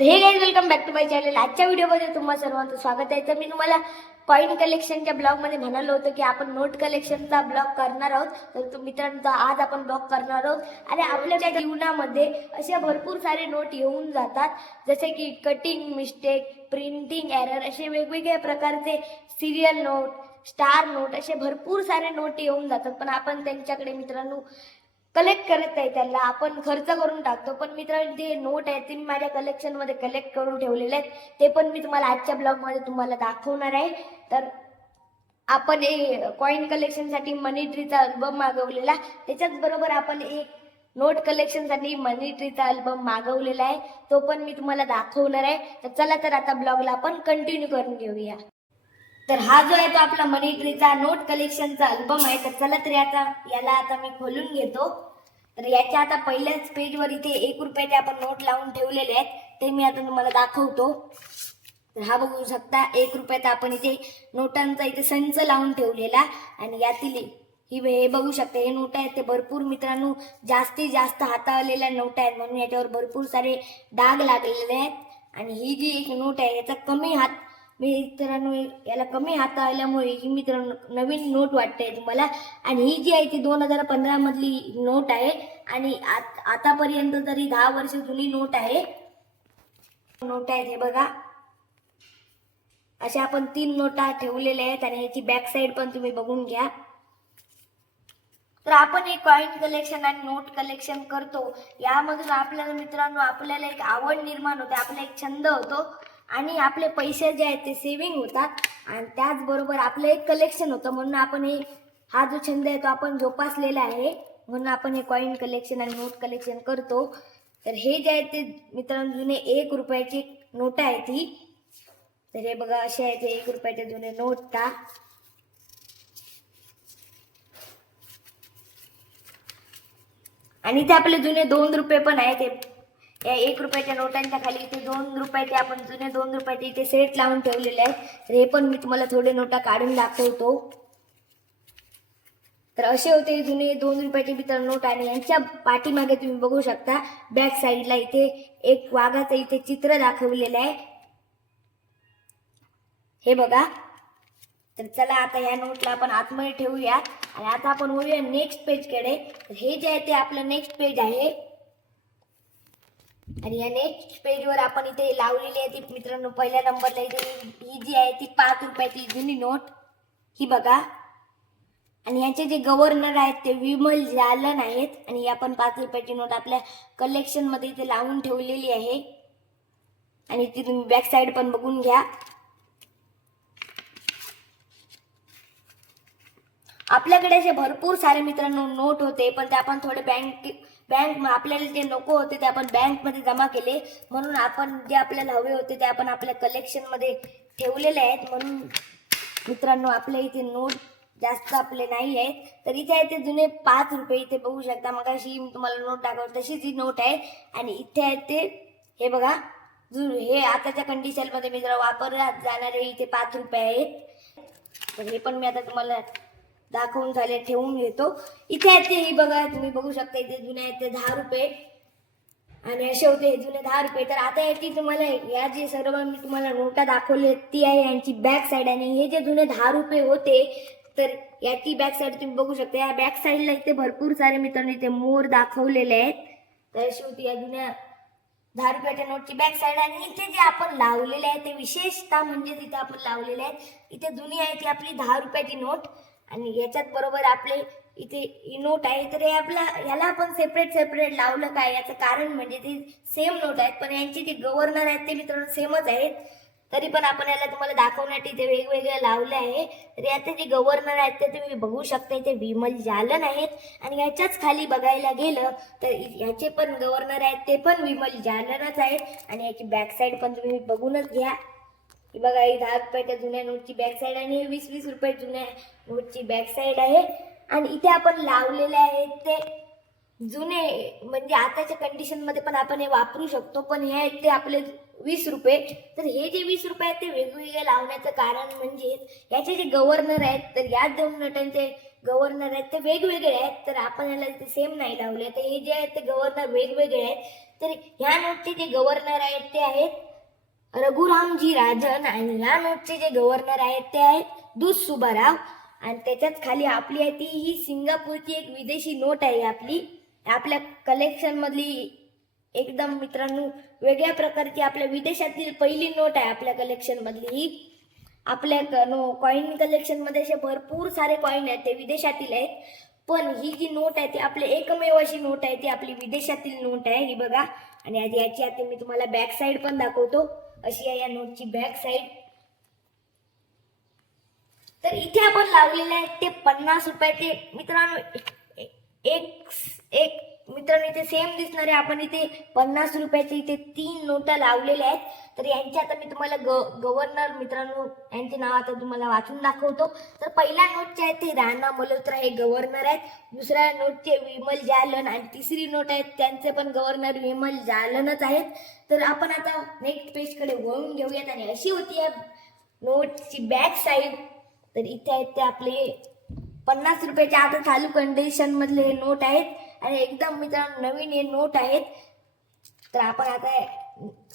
हे guys, welcome back to my channel. आजच्या व्हिडिओमध्ये तुम्हा सर्वांचं स्वागत आहे। तर मी तुम्हाला कॉइन कलेक्शनच्या ब्लॉगमध्ये म्हणालो होतो की आपण नोट कलेक्शनचा ब्लॉग करणार आहोत। तर मित्रांनो, आज आपण ब्लॉग करणार आहोत आणि आपल्या जीवनामध्ये अशा भरपूर सारे नोट येऊन जातात, जसे की कटिंग मिस्टेक, प्रिंटिंग एरर, असे वेगवेगळ्या प्रकारचे सिरियल नोट, स्टार नोट, असे भरपूर सारे नोट येऊन जातात। पण आपण त्यांच्याकडे मित्रांनो कलेक्ट करत नाही, त्याला आपण खर्च करून टाकतो। पण मित्रांनो, जे नोट आहेत ते मी माझ्या कलेक्शन मध्ये कलेक्ट करून ठेवलेले आहेत, ते पण मी तुम्हाला आजच्या ब्लॉग मध्ये तुम्हाला दाखवणार आहे। तर आपण कॉइन कलेक्शन साठी मनी ट्रीचा अल्बम मागवलेला, त्याच्याच बरोबर आपण एक नोट कलेक्शन साठी मनी ट्रीचा अल्बम मागवलेला आहे, तो पण मी तुम्हाला दाखवणार आहे। तर चला, तर आता ब्लॉगला आपण कंटिन्यू करून घेऊया। तर हा जो आहे तो आपला मनी ट्रीचा नोट कलेक्शनचा अल्बम आहे। तर चला, तर याला आता मी खोलून घेतो। तर याच्या आता पहिल्याच पेजवर इथे 1 रुपयाचे आपण नोट लावून ठेवलेले आहेत, ते मी आता तुम्हाला दाखवतो। तर हा बघू शकता, 1 रुपयाचा आपण इथे नोटांचा इथे संच लावून ठेवलेला, आणि यातील हे बघू शकता, हे नोट आहेत ते भरपूर मित्रांनो जास्तीत जास्त हाताळलेल्या नोट आहेत, म्हणून याच्यावर भरपूर सारे डाग लागलेले आहेत। आणि ही जी एक नोट आहे याचा कमी हात मित्रांनो, याला कमी हाताळल्यामुळे ही मित्रांनो नवीन नोट वाटते तुम्हाला। आणि ही जी आहे ती 2015 मधली नोट आहे, आणि आतापर्यंत तरी 10 वर्ष जुनी नोट आहे। नोट आहेत हे बघा, अशा आपण 3 नोटा ठेवलेल्या आहेत, आणि याची बॅक साइड पण तुम्ही बघून घ्या। तर आपण एक कॉइन कलेक्शन आणि नोट कलेक्शन करतो, यामधून आपल्याला मित्रांनो आपल्याला एक आवड निर्माण होते, आपला एक छंद होतो, आणि आपले पैसे जे आहेत ते सेव्हिंग होतात, आणि त्याचबरोबर आपलं एक कलेक्शन होतं। म्हणून आपण हा जो छंद आहे तो आपण जोपासलेला आहे, म्हणून आपण हे कॉइन कलेक्शन आणि नोट कलेक्शन करतो। तर हे जे आहे ते मित्रांनो जुने 1 रुपयाची नोट आहे ती। तर हे बघा, असे आहेत 1 रुपयाचे जुने नोटा। आणि ते आपले जुने 2 रुपये पण आहेत। या 1 रुपयाच्या नोटांच्या खाली इथे 2 रुपयाचे आपण जुने 2 रुपयाचे इथे सेट लावून ठेवलेले आहेत। तर हे पण मी तुम्हाला थोडे नोटा काढून दाखवतो। तर असे होते जुने 2 रुपयाचे मित्रांनो नोट, आणि यांच्या पाठीमागे तुम्ही बघू शकता बॅक साईडला इथे एक वाघाचं इथे चित्र दाखवलेलं आहे, हे बघा। तर चला, आता या नोटला आपण आतमध्ये ठेवूया, आणि आता आपण वळूया नेक्स्ट पेज कडे। हे जे आहे ते आपलं नेक्स्ट पेज आहे, आणि या नेक्स्ट पेजवर आपण इथे लावलेली आहे ती मित्रांनो पहिल्या नंबरला इथे ही जी आहे ती 5 रुपयाची जुनी नोट, ही बघा। आणि याचे जे गव्हर्नर आहेत ते विमल जालन आहेत, आणि आपण 5 रुपयाची नोट आपल्या कलेक्शन मध्ये इथे लावून ठेवलेली आहे, आणि ती तुम्ही बॅक साइड पण बघून घ्या। आपल्याकडे असे भरपूर सारे मित्रांनो नोट होते, पण ते आपण थोडे बँक आपल्याला जे नको होते ते आपण बँक मध्ये जमा केले, म्हणून आपण जे आपल्याला हवे होते ते आपण आपल्या कलेक्शन मध्ये ठेवलेले आहेत। म्हणून मित्रांनो आपल्या इथे नोट जास्त आपले नाही आहेत। तर इथे आहे ते जुने 5 रुपये, इथे बघू शकता, मग अशी तुम्हाला नोट दाखवत तशीच ही नोट आहे। आणि इथे आहे ते हे बघा, हे आताच्या कंडिशन मध्ये मित्र वापरण्यात जाणारे इथे 5 रुपये आहेत। तर हे पण मी आता तुम्हाला दाखवून झाले, ठेवून घेतो। इथे आहेत ते ही बघा, तुम्ही बघू शकता इथे जुने आहेत ते 10 रुपये, आणि असे होते हे जुने 10 रुपये। तर आता याची तुम्हाला या जे सर्व मी तुम्हाला नोटा दाखवले ती आहे यांची बॅक साइड, आणि हे जे जुने 10 रुपये होते तर याची बॅक साइड तुम्ही बघू शकता। या बॅक साइडला इथे भरपूर सारे मित्रांनो इथे मोर दाखवलेले आहेत। तर अशी होती या जुन्या 10 रुपयाच्या नोटची बॅक साइड। आणि इथे जे आपण लावलेले आहे ते विशेषतः म्हणजे तिथे आपण लावलेले आहेत, इथे जुनी आहे ती आपली 10 रुपयाची नोट, आणि याच्यात बरोबर आपले इथे नोट आहे। तर याला आपण सेपरेट लावलं काय, याचं कारण म्हणजे ते सेम नोट आहेत, पण यांचे जे गव्हर्नर आहेत ते मित्रांनो सेमच आहेत, तरी पण आपण याला तुम्हाला दाखवण्यासाठी इथे वेगवेगळे लावले आहे। तर याचे जे गव्हर्नर आहेत ते तुम्ही बघू शकता, इथे विमल जालन आहेत, आणि याच्याच खाली बघायला गेलं तर याचे पण गव्हर्नर आहेत ते पण विमल जालनच आहेत। आणि याची बॅक साइड पण तुम्ही बघूनच घ्या, ही बघा, ही 10 रुपयाच्या जुन्या नोटची बॅक साइड, आणि 20-20 रुपये जुन्या नोटची बॅक साइड आहे। आणि इथे आपण लावलेले आहेत ते जुने, म्हणजे आताच्या कंडिशन मध्ये पण आपण हे वापरू शकतो, पण हे आहेत ते आपले 20 रुपये। तर हे जे 20 रुपये आहेत ते वेगवेगळे लावण्याचं कारण म्हणजे याचे जे गव्हर्नर आहेत, तर या 2 नोटांचे गव्हर्नर आहेत ते वेगवेगळे आहेत, तर आपण याला इथे सेम नाही लावले। तर हे जे आहेत ते गव्हर्नर वेगवेगळे आहेत, तर ह्या नोटचे जे गव्हर्नर आहेत ते आहेत रघुरामजी राजन आणि ह्या नोटचे जे गव्हर्नर आहेत ते आहेत दुस सुबाराव. आणि त्याच्याच खाली आपली आहे ती ही सिंगापूरची एक विदेशी नोट आहे. आपली आपल्या कलेक्शन मधली एकदम मित्रांनो वेगळ्या प्रकारची आपल्या विदेशातील पहिली नोट आहे आपल्या कलेक्शन मधली ही. आपल्या कॉईन कलेक्शन मध्ये असे भरपूर सारे कॉईन आहेत ते विदेशातील आहेत, पण ही जी नोट आहे ती आपली एकमेव अशी नोट आहे ती आपली विदेशातील नोट आहे ही बघा. आणि याची आता मी तुम्हाला बॅक साईड पण दाखवतो. अशी आहे या नोटची बॅक साईड. तर इथे आपण लावलेले आहेत ते 50 रुपयाचे मित्रांनो एक एक मित्रांनो इथे सेम दिसणारे आपण इथे 50 रुपयाचे इथे 3 नोटा लावलेल्या आहेत. तर यांचे आता मी तुम्हाला गव्हर्नर मित्रांनो यांचे नाव आता तुम्हाला वाचून दाखवतो. तर पहिल्या नोटचे आहे ते राणा मल्होत्रा हे गव्हर्नर आहेत, दुसऱ्या नोटचे विमल जालन आणि तिसरी नोट आहेत त्यांचे पण गव्हर्नर विमल जालनच आहेत. तर आपण आता नेक्स्ट पेज कडे वळून घेऊयात. आणि अशी होती या नोटची बॅक साईड. तर इथे आहेत ते आपले 50 रुपयाचे आता चालू कंडिशन मधले हे नोट आहेत आणि एकदम मित्रांनो नवीन हे नोट आहेत. तर आपण आता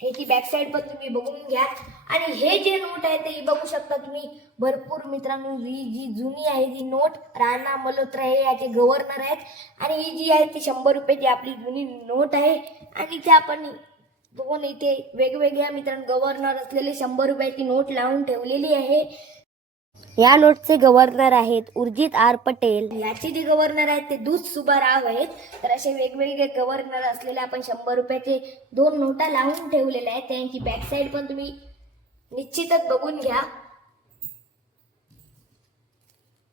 ह्याची बॅक साईड पण तुम्ही बघून घ्या. आणि हे जे नोट आहे ते बघू शकता तुम्ही भरपूर मित्रांनो. ही जी जुनी आहे ती नोट राणा मल्होत्रा हे याचे गव्हर्नर आहेत आणि ही जी आहे ती 100 रुपयाची आपली जुनी नोट आहे. आणि इथे आपण दोन इथे वेगवेगळ्या मित्रांनो गव्हर्नर असलेले 100 रुपयाची नोट लावून ठेवलेली आहे. या नोटचे गव्हर्नर आहेत उर्जित आर पटेल. याचे जे गव्हर्नर आहेत ते दूध सुबाराव आहेत. तर असे वेगवेगळे गव्हर्नर असलेले आपण 100 रुपयाचे 2 नोटा लावून ठेवलेल्या आहेत. त्यांची बॅक साईड पण तुम्ही निश्चितच बघून घ्या.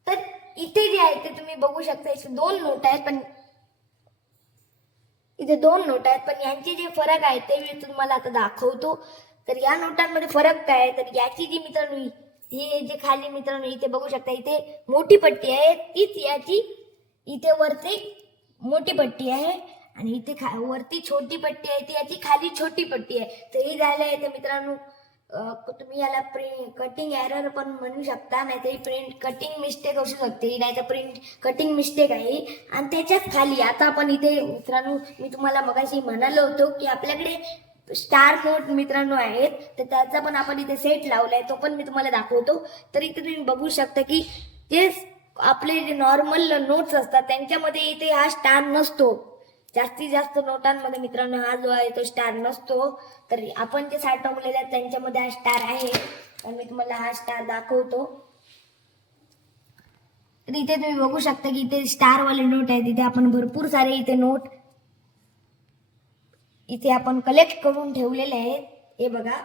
तर इथे जे आहे ते तुम्ही बघू शकता इथे 2 नोटा आहेत, पण इथे 2 नोटा आहेत पण यांचे जे फरक आहे ते मी तुम्हाला आता दाखवतो. तर या नोटांमध्ये फरक काय आहे, तर याची जी मित्रांनो ही जे खाली मित्रांनो इथे बघू शकता इथे मोठी पट्टी आहे तीच याची इथे वरती मोठी पट्टी आहे आणि इथे वरती छोटी पट्टी आहे ती याची खाली छोटी पट्टी आहे. तर ही झाली आहे ते मित्रांनो तुम्ही याला कटिंग एरर पण म्हणू शकता, नाही तर प्रिंट कटिंग मिस्टेक असू शकते, नाही तर प्रिंट कटिंग मिस्टेक आहे. आणि त्याच्याच खाली आता आपण इथे मित्रांनो मी तुम्हाला मगाशी म्हणालो होतो की आपल्याकडे स्टार नोट मित्रांनो आहेत, तर त्याचा पण आपण इथे सेट लावलाय तो पण मी तुम्हाला दाखवतो. तर इथे तुम्ही बघू शकता की जे आपले जे नॉर्मल नोट्स असतात त्यांच्यामध्ये इथे हा स्टार नसतो. जास्तीत जास्त नोटांमध्ये मित्रांनो हा जो आहे तो स्टार नसतो. तर आपण जे साठवलेले आहेत त्यांच्यामध्ये हा स्टार आहे. तर मी तुम्हाला हा स्टार दाखवतो. तर इथे तुम्ही बघू शकता की इथे स्टार वाले नोट आहेत. इथे आपण भरपूर सारे इथे नोट इथे आपण कलेक्ट करून ठेवलेले आहेत हे बघा.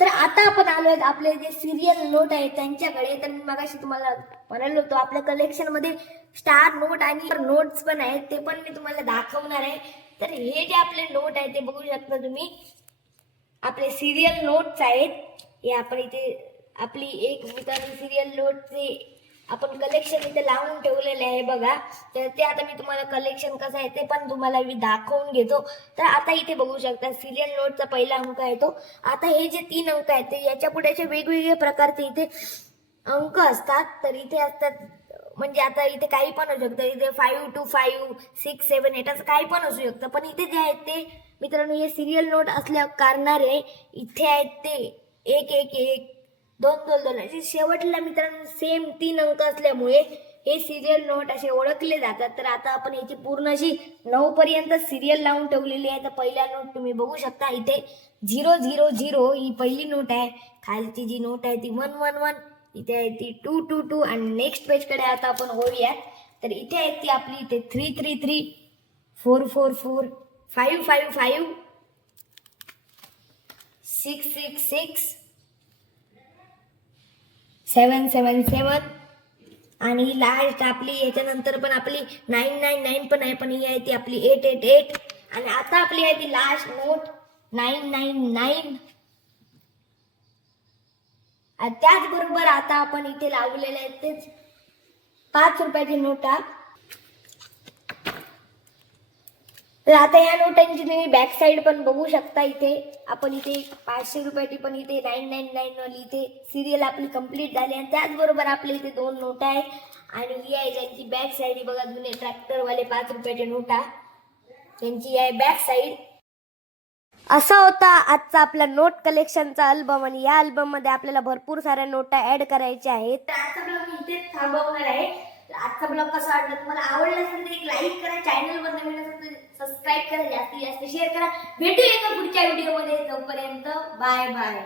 तर आता आपण आलोय आपले जे सिरियल नोट आहेत त्यांच्याकडे. तर मी मगाशी तुम्हाला म्हणालो होतो आपल्या कलेक्शन मध्ये स्टार नोट आणि नोट्स पण आहेत, ते पण मी तुम्हाला दाखवणार आहे. तर हे जे आपले नोट आहेत ते बघू शकता तुम्ही आपले सिरियल नोट्स आहेत. हे आपण इथे आपली एक मित्रांनी सिरियल नोटचे आपण कलेक्शन इथे लावून ठेवलेले आहे बघा. तर ते आता मी तुम्हाला कलेक्शन कसं आहे ते पण तुम्हाला मी दाखवून घेतो. तर आता इथे बघू शकता सिरियल नोटचा पहिला अंक आहे तो. आता हे जे 3 अंक आहेत ते याच्या पुढे वेगवेगळे प्रकारचे इथे अंक असतात. तर इथे असतात म्हणजे आता इथे काही पण असू शकतं. इथे 5 to 5 6 7 8 असं काही पण असू शकतं. पण इथे जे आहेत ते मित्रांनो हे सिरियल नोट असल्या कारणाने इथे आहेत ते 1 1 1 2 2 2 असे शेवटला मित्रांनो सेम 3 अंक असल्यामुळे हे सिरियल नोट असे ओळखले जातात. तर आता आपण याची पूर्ण अशी 9 पर्यंत सिरियल लावून ठेवलेली आहे. तर पहिला नोट तुम्ही बघू शकता इथे 0 0 0 ही पहिली नोट आहे. खालची जी नोट आहे ती 1 1 1, इथे आहे ती 2 2 2 आणि नेक्स्ट पेज कडे आता आपण वळूयात. तर इथे आहे ती आपली इथे 3 3 3 4 4 4 5 5 5 6 6 6 7 7 7 आणि लास्ट आपली याच्यानंतर पण आपली 9 9 9 पण आहे, पण ही आहे ती आपली 8 8 8 आणि आता आपली आहे ती लास्ट नोट 9 9 9. आणि त्याचबरोबर आता आपण इथे लावलेले आहेत तेच 5 रुपयाची नोटा. तर आता या नोटांची तुम्ही बॅक साईड पण बघू शकता. इथे आपण इथे 500 रुपयाची पण इथे 999 वाली इथे सिरियल आपली कंप्लीट झाली. आणि त्याचबरोबर आपल्या इथे 2 नोटा आहे आणि ही आहे ज्यांची बॅक साईड बघा जुने ट्रॅक्टरवाले 5 रुपयाच्या नोटा. त्यांची आहे बॅक साईड. असा होता आजचा आपला नोट कलेक्शनचा अल्बम आणि या अल्बम मध्ये आपल्याला भरपूर साऱ्या नोटा ऍड करायच्या आहेत. तर आजचा ब्लॉग मी इथेच थांबवणार आहे. तर आजचा ब्लॉग कसा वाटला तुम्हाला आवडला असेल तर एक लाईक करा, चॅनलवर नवीन असेल तर सबस्क्राईब करा, जास्तीत जास्त शेअर करा. भेटूया एका पुढच्या व्हिडिओमध्ये. तोपर्यंत बाय बाय.